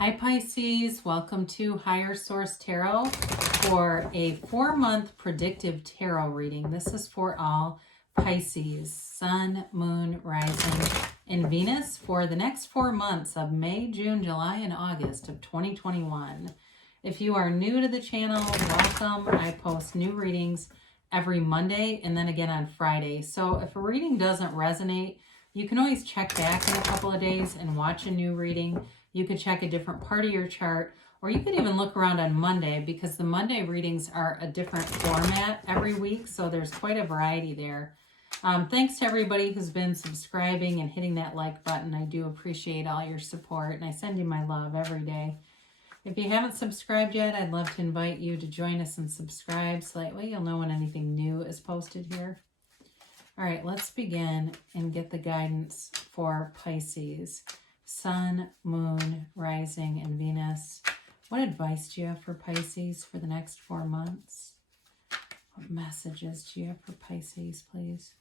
Hi Pisces, welcome to Higher Source Tarot for a 4-month predictive tarot reading. This is for all Pisces, Sun, Moon, Rising, and Venus for the next 4 months of May, June, July, and August of 2021. If you are new to the channel, welcome. I post new readings every Monday and then again on Friday. So if a reading doesn't resonate, you can always check back in a couple of days and watch a new reading. You could check a different part of your chart, or you could even look around on Monday because the Monday readings are a different format every week, so there's quite a variety there. Thanks to everybody who's been subscribing and hitting that like button. I do appreciate all your support, and I send you my love every day. If you haven't subscribed yet, I'd love to invite you to join us and subscribe so that way you'll know when anything new is posted here. All right, let's begin and get the guidance for Pisces. Sun, Moon, Rising, and Venus. What advice do you have for Pisces for the next 4 months? What messages do you have for Pisces, please?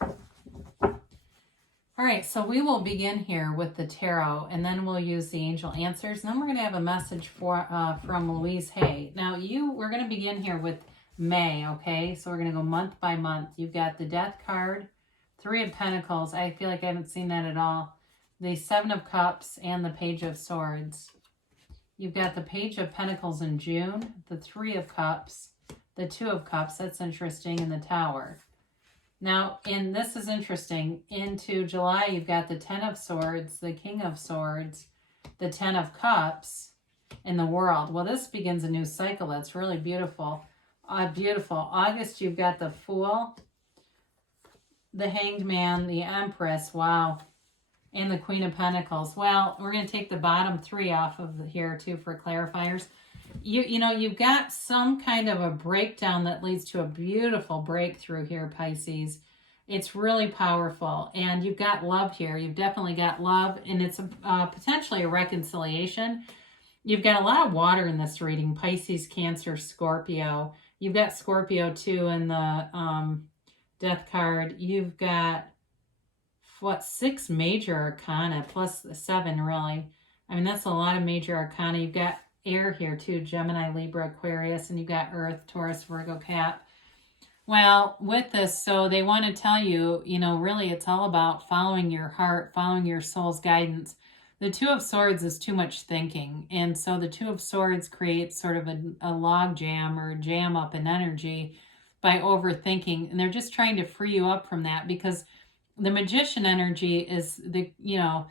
All right, so we will begin here with the tarot, and then we'll use the angel answers. And then we're going to have a message from Louise Hay. Now, we're going to begin here with May, okay? So we're going to go month by month. You've got the Death card, 3 of Pentacles. I feel like I haven't seen that at all. The 7 of Cups and the Page of Swords. You've got the Page of Pentacles in June, the 3 of Cups, the 2 of Cups, that's interesting, and the Tower. Now, and this is interesting, into July you've got the 10 of Swords, the King of Swords, the 10 of Cups, and the World. Well, this begins a new cycle. That's really beautiful. Beautiful. August, you've got the Fool, the Hanged Man, the Empress. Wow. And the Queen of Pentacles. Well, we're going to take the bottom 3 off of here too for clarifiers. You know, you've got some kind of a breakdown that leads to a beautiful breakthrough here, Pisces. It's really powerful. And you've got love here. You've definitely got love. And it's potentially a reconciliation. You've got a lot of water in this reading. Pisces, Cancer, Scorpio. You've got Scorpio too in the Death card. You've got 6 major arcana plus 7 really. I mean, that's a lot of major arcana. You've got air here too, Gemini, Libra, Aquarius, and you've got Earth, Taurus, Virgo, Cap. Well, with this, so they want to tell you, you know, really it's all about following your heart, following your soul's guidance. The 2 of Swords is too much thinking. And so the 2 of Swords creates sort of a log jam or jam up in energy by overthinking. And they're just trying to free you up from that, because the Magician energy is the, you know,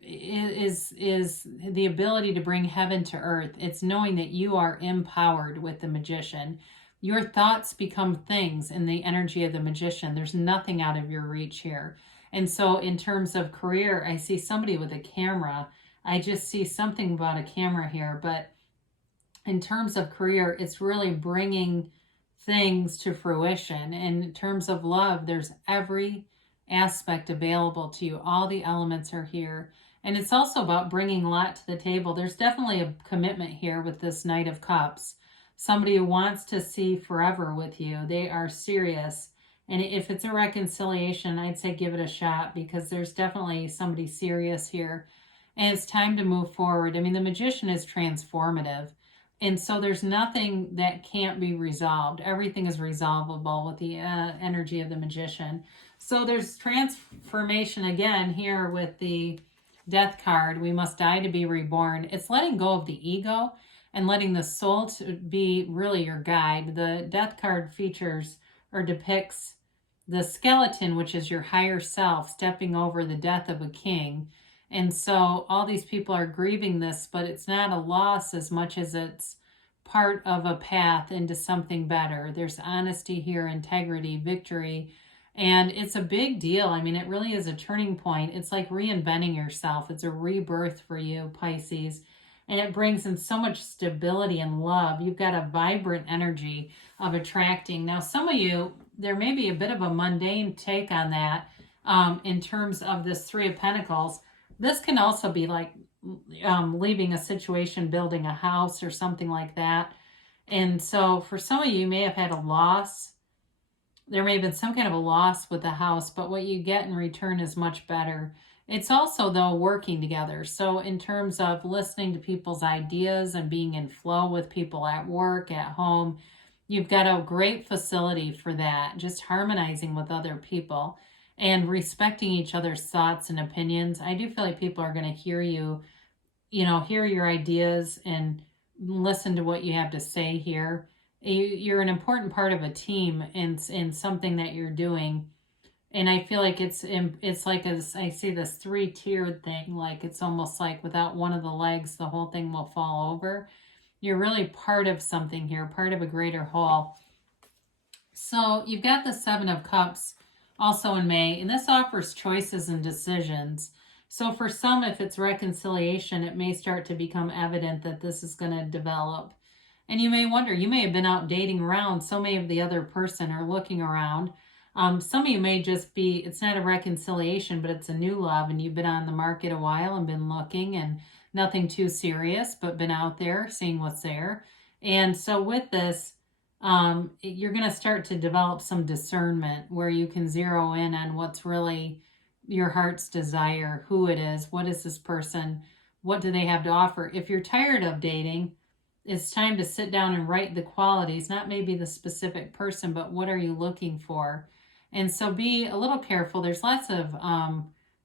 is the ability to bring heaven to earth. It's knowing that you are empowered with the Magician. Your thoughts become things in the energy of the Magician. There's nothing out of your reach here. And so in terms of career, I see somebody with a camera. I just see something about a camera here. But in terms of career, it's really bringing things to fruition. And in terms of love, there's every aspect available to you. All the elements are here. And it's also about bringing a lot to the table. There's definitely a commitment here with this Knight of Cups. Somebody who wants to see forever with you. They are serious. And if it's a reconciliation, I'd say give it a shot, because there's definitely somebody serious here. And it's time to move forward. I mean, the Magician is transformative. And so there's nothing that can't be resolved. Everything is resolvable with the energy of the Magician. So there's transformation again here with the Death card. We must die to be reborn. It's letting go of the ego and letting the soul to be really your guide. The Death card features or depicts the skeleton, which is your higher self, stepping over the death of a king. And so all these people are grieving this, but it's not a loss as much as it's part of a path into something better. There's honesty here, integrity, victory. And it's a big deal. I mean, it really is a turning point. It's like reinventing yourself. It's a rebirth for you, Pisces. And it brings in so much stability and love. You've got a vibrant energy of attracting. Now, some of you, there may be a bit of a mundane take on that in terms of this 3 of Pentacles. This can also be like leaving a situation, building a house or something like that. And so for some of you, you may have had a loss. There may have been some kind of a loss with the house, but what you get in return is much better. It's also, though, working together. So in terms of listening to people's ideas and being in flow with people at work, at home, you've got a great facility for that. Just harmonizing with other people and respecting each other's thoughts and opinions. I do feel like people are going to hear you, hear your ideas and listen to what you have to say here. You're an important part of a team in something that you're doing. And I feel like it's like, as I see this 3-tiered thing, like it's almost like without one of the legs, the whole thing will fall over. You're really part of something here, part of a greater whole. So you've got the 7 of Cups also in May, and this offers choices and decisions. So for some, if it's reconciliation, it may start to become evident that this is going to develop. And you may wonder, you may have been out dating around, so may have the other person or looking around. Some of you may just be, it's not a reconciliation, but it's a new love, and you've been on the market a while and been looking, and nothing too serious, but been out there seeing what's there. And so with this, you're going to start to develop some discernment where you can zero in on what's really your heart's desire, who it is, what is this person, what do they have to offer. If you're tired of dating, it's time to sit down and write the qualities, not maybe the specific person, but what are you looking for? And so be a little careful. There's lots of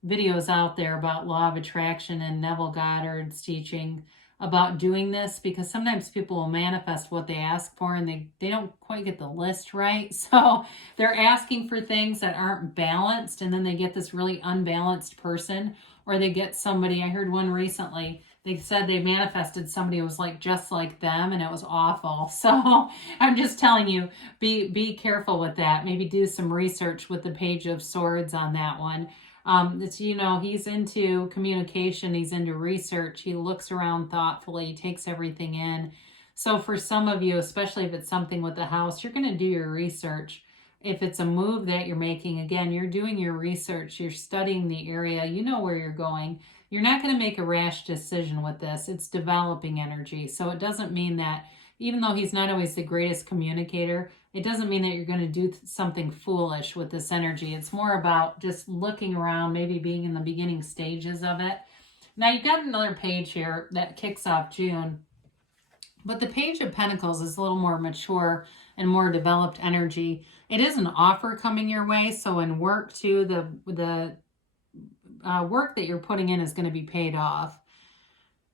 videos out there about law of attraction and Neville Goddard's teaching about doing this, because sometimes people will manifest what they ask for and they don't quite get the list right. So they're asking for things that aren't balanced, and then they get this really unbalanced person, or they get somebody. I heard one recently, they said they manifested somebody who was like just like them, and it was awful. So I'm just telling you, be careful with that. Maybe do some research with the Page of Swords on that one. It's, he's into communication, he's into research, he looks around thoughtfully, he takes everything in. So for some of you, especially if it's something with the house, you're going to do your research. If it's a move that you're making, again, you're doing your research, you're studying the area, you know where you're going. You're not going to make a rash decision with this. It's developing energy. So it doesn't mean that, even though he's not always the greatest communicator, it doesn't mean that you're going to do something foolish with this energy. It's more about just looking around, maybe being in the beginning stages of it. Now you've got another page here that kicks off June, but the Page of Pentacles is a little more mature and more developed energy. It is an offer coming your way. So in work too, the work that you're putting in is going to be paid off.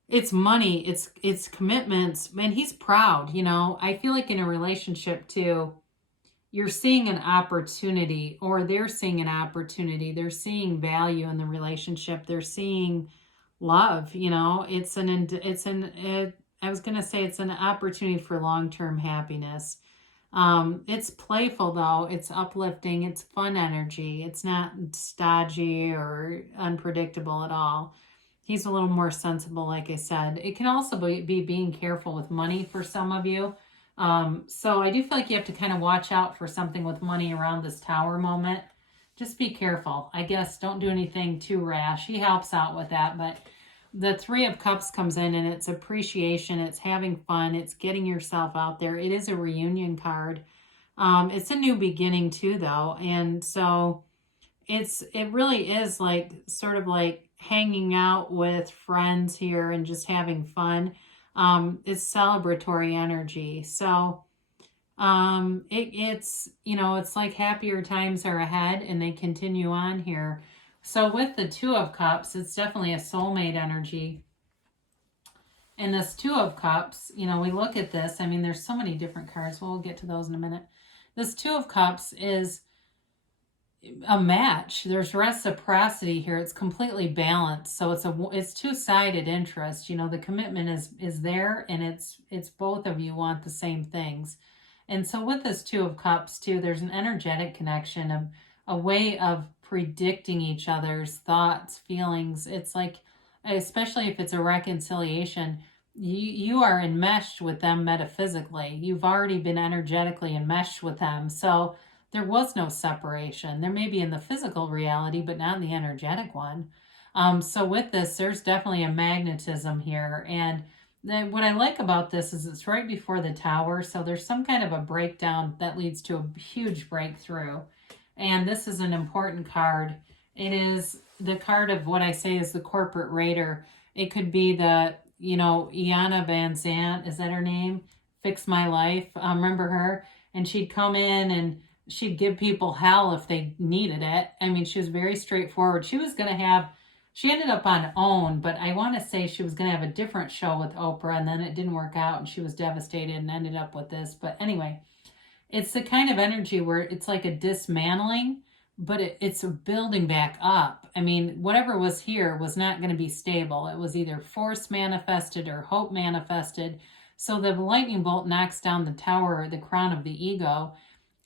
It's money, it's commitments. Man, he's proud, I feel like in a relationship too, you're seeing an opportunity, or they're seeing an opportunity. They're seeing value in the relationship. They're seeing love, it's an opportunity for long-term happiness. It's playful though. It's uplifting. It's fun energy. It's not stodgy or unpredictable at all. He's a little more sensible, like I said. It can also be being careful with money for some of you. So I do feel like you have to kind of watch out for something with money around this Tower moment. Just be careful. I guess don't do anything too rash. He helps out with that, but the 3 of Cups comes in, and it's appreciation. It's having fun. It's getting yourself out there. It is a reunion card. It's a new beginning too, though. And so it really is like sort of like hanging out with friends here and just having fun. It's celebratory energy. So it's like happier times are ahead, and they continue on here. So with the 2 of Cups, it's definitely a soulmate energy. And this 2 of Cups, we look at this. I mean, there's so many different cards. We'll get to those in a minute. This 2 of Cups is a match. There's reciprocity here. It's completely balanced. So it's two-sided interest. The commitment is there, and it's both of you want the same things. And so with this 2 of Cups too, there's an energetic connection, of a way of predicting each other's thoughts, feelings. It's like, especially if it's a reconciliation, you are enmeshed with them metaphysically. You've already been energetically enmeshed with them. So there was no separation. There may be in the physical reality, but not in the energetic one. So with this, there's definitely a magnetism here. And what I like about this is it's right before the Tower. So there's some kind of a breakdown that leads to a huge breakthrough. And this is an important card. It is the card of what I say is the corporate raider. It could be the, Iana Van Zant, is that her name? Fix My Life. Remember her? And she'd come in and she'd give people hell if they needed it. I mean, she was very straightforward. She ended up on OWN, but I want to say she was going to have a different show with Oprah, and then it didn't work out, and she was devastated and ended up with this. But anyway, it's the kind of energy where it's like a dismantling, but it's a building back up. I mean, whatever was here was not going to be stable. It was either force manifested or hope manifested. So the lightning bolt knocks down the tower or the crown of the ego,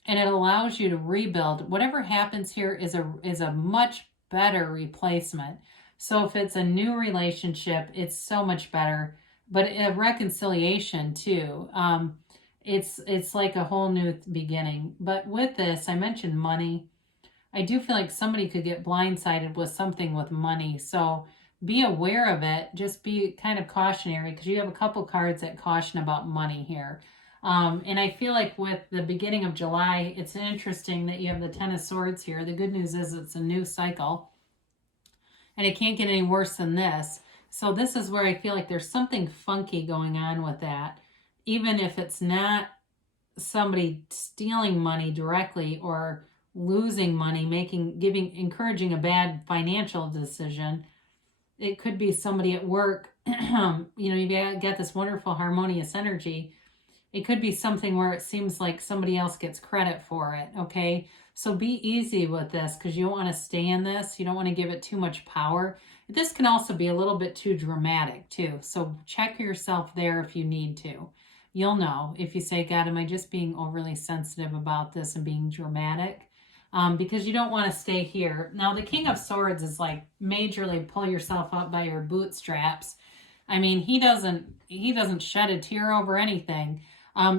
and it allows you to rebuild. Whatever happens here is a much better replacement. So if it's a new relationship, it's so much better. But a reconciliation too. It's like a whole new beginning. But with this, I mentioned money. I do feel like somebody could get blindsided with something with money. So be aware of it. Just be kind of cautionary, because you have a couple cards that caution about money here. And I feel like with the beginning of July, it's interesting that you have the Ten of Swords here. The good news is it's a new cycle, and it can't get any worse than this. So this is where I feel like there's something funky going on with that. Even if it's not somebody stealing money directly or losing money, encouraging a bad financial decision, it could be somebody at work. You get this wonderful harmonious energy. It could be something where it seems like somebody else gets credit for it, okay? So be easy with this, because you don't want to stay in this. You don't want to give it too much power. This can also be a little bit too dramatic too. So check yourself there if you need to. You'll know if you say, God, am I just being overly sensitive about this and being dramatic? Because you don't want to stay here. Now, the King of Swords is like majorly pull yourself up by your bootstraps. I mean, he doesn't shed a tear over anything.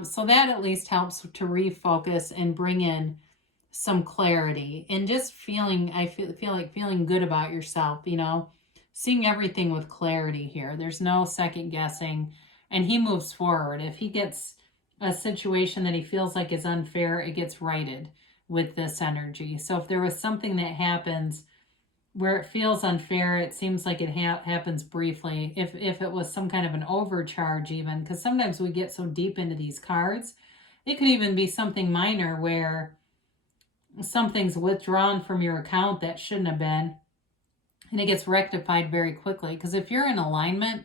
So that at least helps to refocus and bring in some clarity and just I feel like feeling good about yourself, seeing everything with clarity here. There's no second guessing, and he moves forward. If he gets a situation that he feels like is unfair, it gets righted with this energy. So if there was something that happens where it feels unfair, it seems like it happens briefly. If it was some kind of an overcharge even, because sometimes we get so deep into these cards, it could even be something minor where something's withdrawn from your account that shouldn't have been, and it gets rectified very quickly. Because if you're in alignment,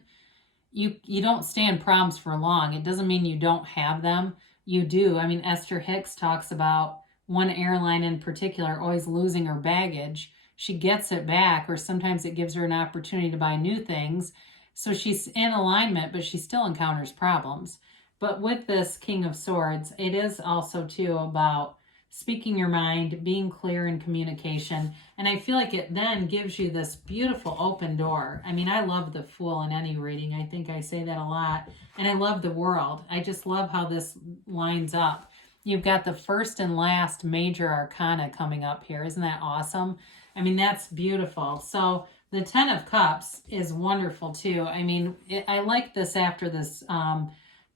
you don't stay in problems for long. It doesn't mean you don't have them. You do. I mean, Esther Hicks talks about one airline in particular always losing her baggage. She gets it back, or sometimes it gives her an opportunity to buy new things. So she's in alignment, but she still encounters problems. But with this King of Swords, it is also too about speaking your mind, being clear in communication. And I feel like it then gives you this beautiful open door. I mean, I love the Fool in any reading. I think I say that a lot. And I love the World. I just love how this lines up. You've got the first and last major arcana coming up here. Isn't that awesome? I mean, that's beautiful. So the Ten of Cups is wonderful too. I mean, I like this after this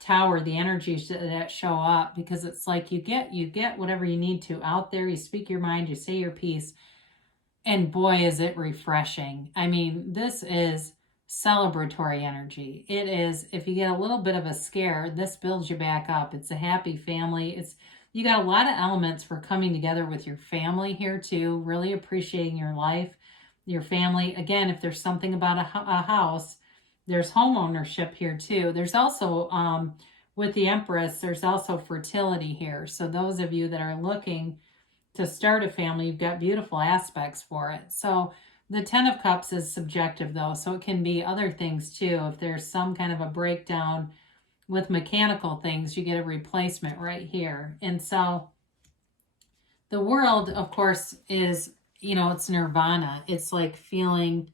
tower, the energies that show up, because it's like you get whatever you need to out there. You speak your mind, you say your piece, and boy, is it refreshing. I mean, this is celebratory energy. It is, if you get a little bit of a scare, this builds you back up. It's a happy family. You got a lot of elements for coming together with your family here too, really appreciating your life, your family. Again, if there's something about a house, there's home ownership here too. There's also, with the Empress, there's also fertility here. So those of you that are looking to start a family, you've got beautiful aspects for it. So the Ten of Cups is subjective though, so it can be other things too. If there's some kind of a breakdown with mechanical things, you get a replacement right here. And so the World, of course, is, it's nirvana. It's like feeling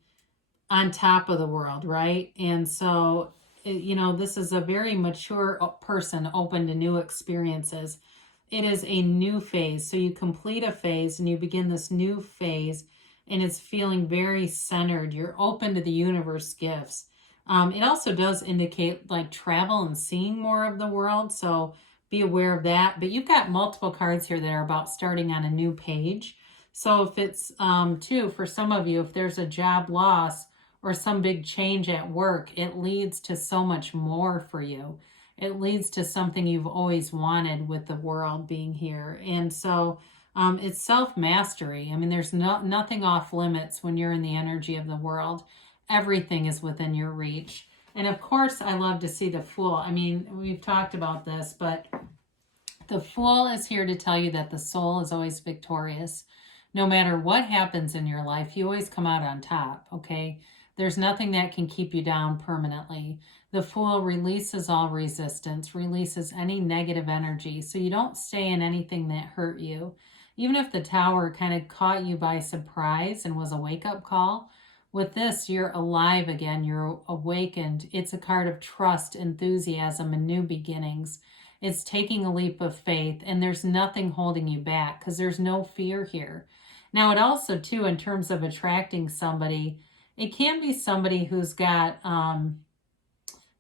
on top of the world, right? And so, this is a very mature person open to new experiences. It is a new phase. So you complete a phase and you begin this new phase, and it's feeling very centered. You're open to the universe gifts. It also does indicate like travel and seeing more of the world. So be aware of that. But you've got multiple cards here that are about starting on a new page. So if it's, too, for some of you, if there's a job loss or some big change at work, it leads to so much more for you. It leads to something you've always wanted with the world being here. And so it's self-mastery. I mean, there's nothing off limits when you're in the energy of the world. Everything is within your reach. And of course, I love to see the Fool. I mean, we've talked about this, but the Fool is here to tell you that the soul is always victorious. No matter what happens in your life, you always come out on top, okay? There's nothing that can keep you down permanently. The Fool releases all resistance, releases any negative energy, so you don't stay in anything that hurt you. Even if the Tower kind of caught you by surprise and was a wake-up call, with this, you're alive again, you're awakened. It's a card of trust, enthusiasm, and new beginnings. It's taking a leap of faith, and there's nothing holding you back because there's no fear here. Now, it also, too, in terms of attracting somebody, it can be somebody who's got,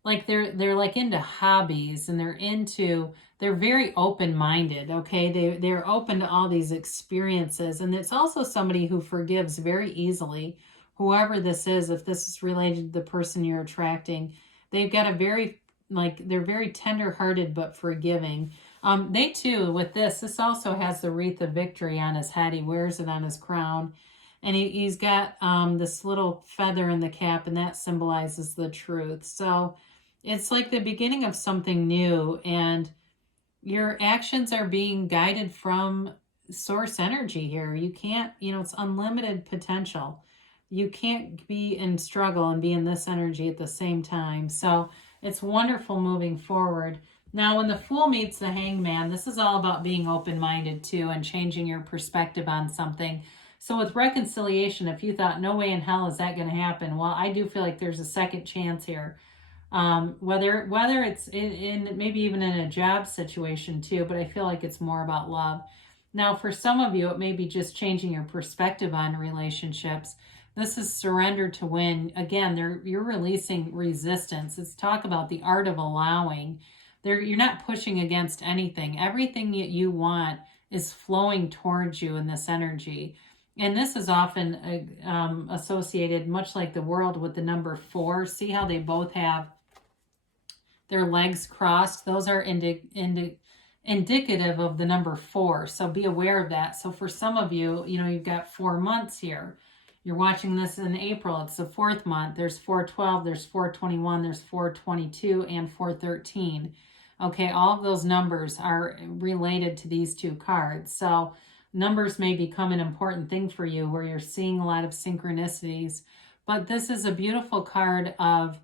like they're like into hobbies, and they're very open-minded, okay? They're open to all these experiences, and it's also somebody who forgives very easily. Whoever this is, if this is related to the person you're attracting, they've got a very, they're very tender-hearted but forgiving. They too, with this also has the wreath of victory on his head. He wears it on his crown. And he's got this little feather in the cap, and that symbolizes the truth. So it's like the beginning of something new, and your actions are being guided from source energy here. You can't, it's unlimited potential. You can't be in struggle and be in this energy at the same time. So it's wonderful moving forward. Now, when the Fool meets the Hangman, this is all about being open-minded too and changing your perspective on something. So with reconciliation, if you thought, no way in hell is that going to happen, well, I do feel like there's a second chance here. Whether it's in maybe even in a job situation too, but I feel like it's more about love. Now, for some of you, it may be just changing your perspective on relationships. This is surrender to win. Again, you're releasing resistance. It's talk about the art of allowing. You're not pushing against anything. Everything that you want is flowing towards you in this energy. And this is often associated, much like the world, with the number 4. See how they both have their legs crossed? Those are indicative of the number 4. So be aware of that. So for some of you, you've got 4 months here. You're watching this in April. It's the 4th month. There's 412, there's 421, there's 422, and 413. Okay, all of those numbers are related to these 2 cards. So numbers may become an important thing for you where you're seeing a lot of synchronicities. But this is a beautiful card of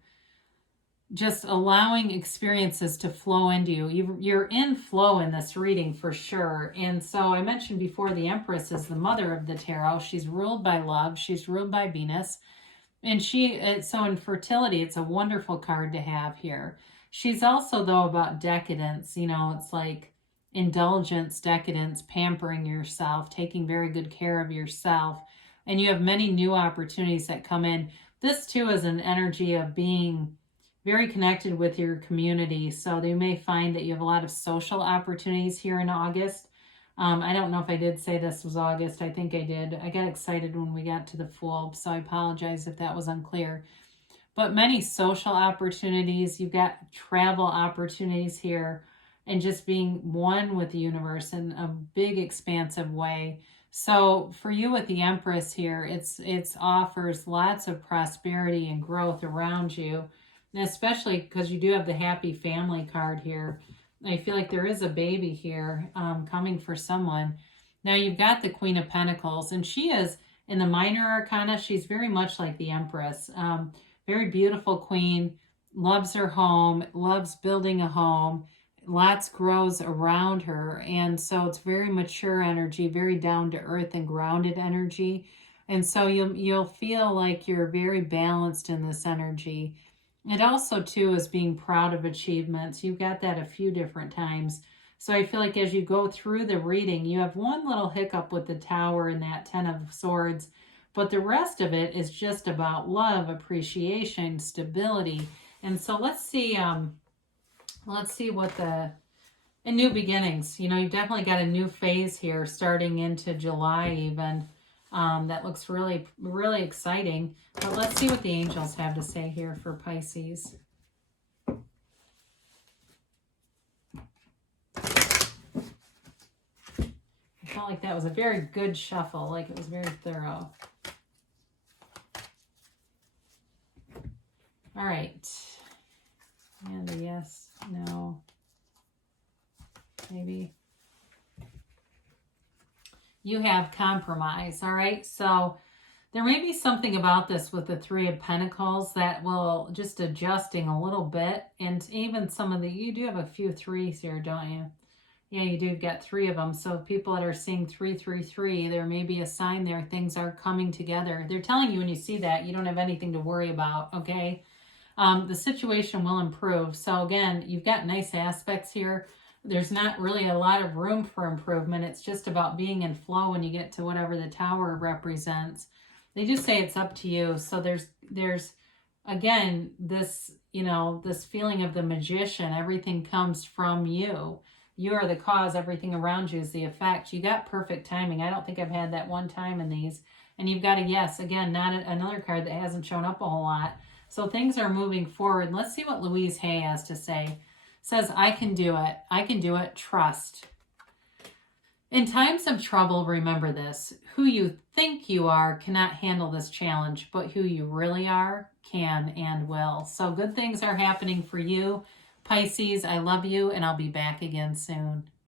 just allowing experiences to flow into you. You're in flow in this reading for sure. And so I mentioned before, the Empress is the mother of the tarot. She's ruled by love. She's ruled by Venus. And so in fertility, it's a wonderful card to have here. She's also, though, about decadence. It's like indulgence, decadence, pampering yourself, taking very good care of yourself. And you have many new opportunities that come in. This, too, is an energy of being very connected with your community. So you may find that you have a lot of social opportunities here in August. I don't know if I did say this was August. I think I did. I got excited when we got to the Fool, so I apologize if that was unclear. But many social opportunities. You've got travel opportunities here, and just being one with the universe in a big, expansive way. So for you with the Empress here, it offers lots of prosperity and growth around you. And especially because you do have the happy family card here. I feel like there is a baby here coming for someone. Now you've got the Queen of Pentacles, and she is, in the minor arcana, she's very much like the Empress. Very beautiful queen, loves her home, loves building a home. Lots grows around her. And so it's very mature energy, very down to earth and grounded energy. And so you'll feel like you're very balanced in this energy. It also, too, is being proud of achievements. You've got that a few different times. So I feel like as you go through the reading, you have one little hiccup with the Tower and that 10 of Swords, but the rest of it is just about love, appreciation, stability. And so let's see what and new beginnings. You've definitely got a new phase here starting into July even. That looks really, really exciting. But let's see what the angels have to say here for Pisces. I felt like that was a very good shuffle, like it was very thorough. All right. And a yes, no, maybe. You have compromise, all right? So there may be something about this with the Three of Pentacles that will just adjusting a little bit. And even some of the, you do have a few threes here, don't you? Yeah, you do get 3 of them. So people that are seeing 333, there may be a sign there. Things are coming together. They're telling you when you see that, you don't have anything to worry about, okay? The situation will improve. So again, you've got nice aspects here. There's not really a lot of room for improvement. It's just about being in flow when you get to whatever the tower represents. They just say it's up to you. So there's again, this, this feeling of the magician. Everything comes from you. You are the cause. Everything around you is the effect. You got perfect timing. I don't think I've had that one time in these. And you've got a yes. Again, not another card that hasn't shown up a whole lot. So things are moving forward. Let's see what Louise Hay has to say. It says, I can do it. I can do it. Trust. In times of trouble, remember this. Who you think you are cannot handle this challenge, but who you really are can and will. So good things are happening for you. Pisces, I love you, and I'll be back again soon.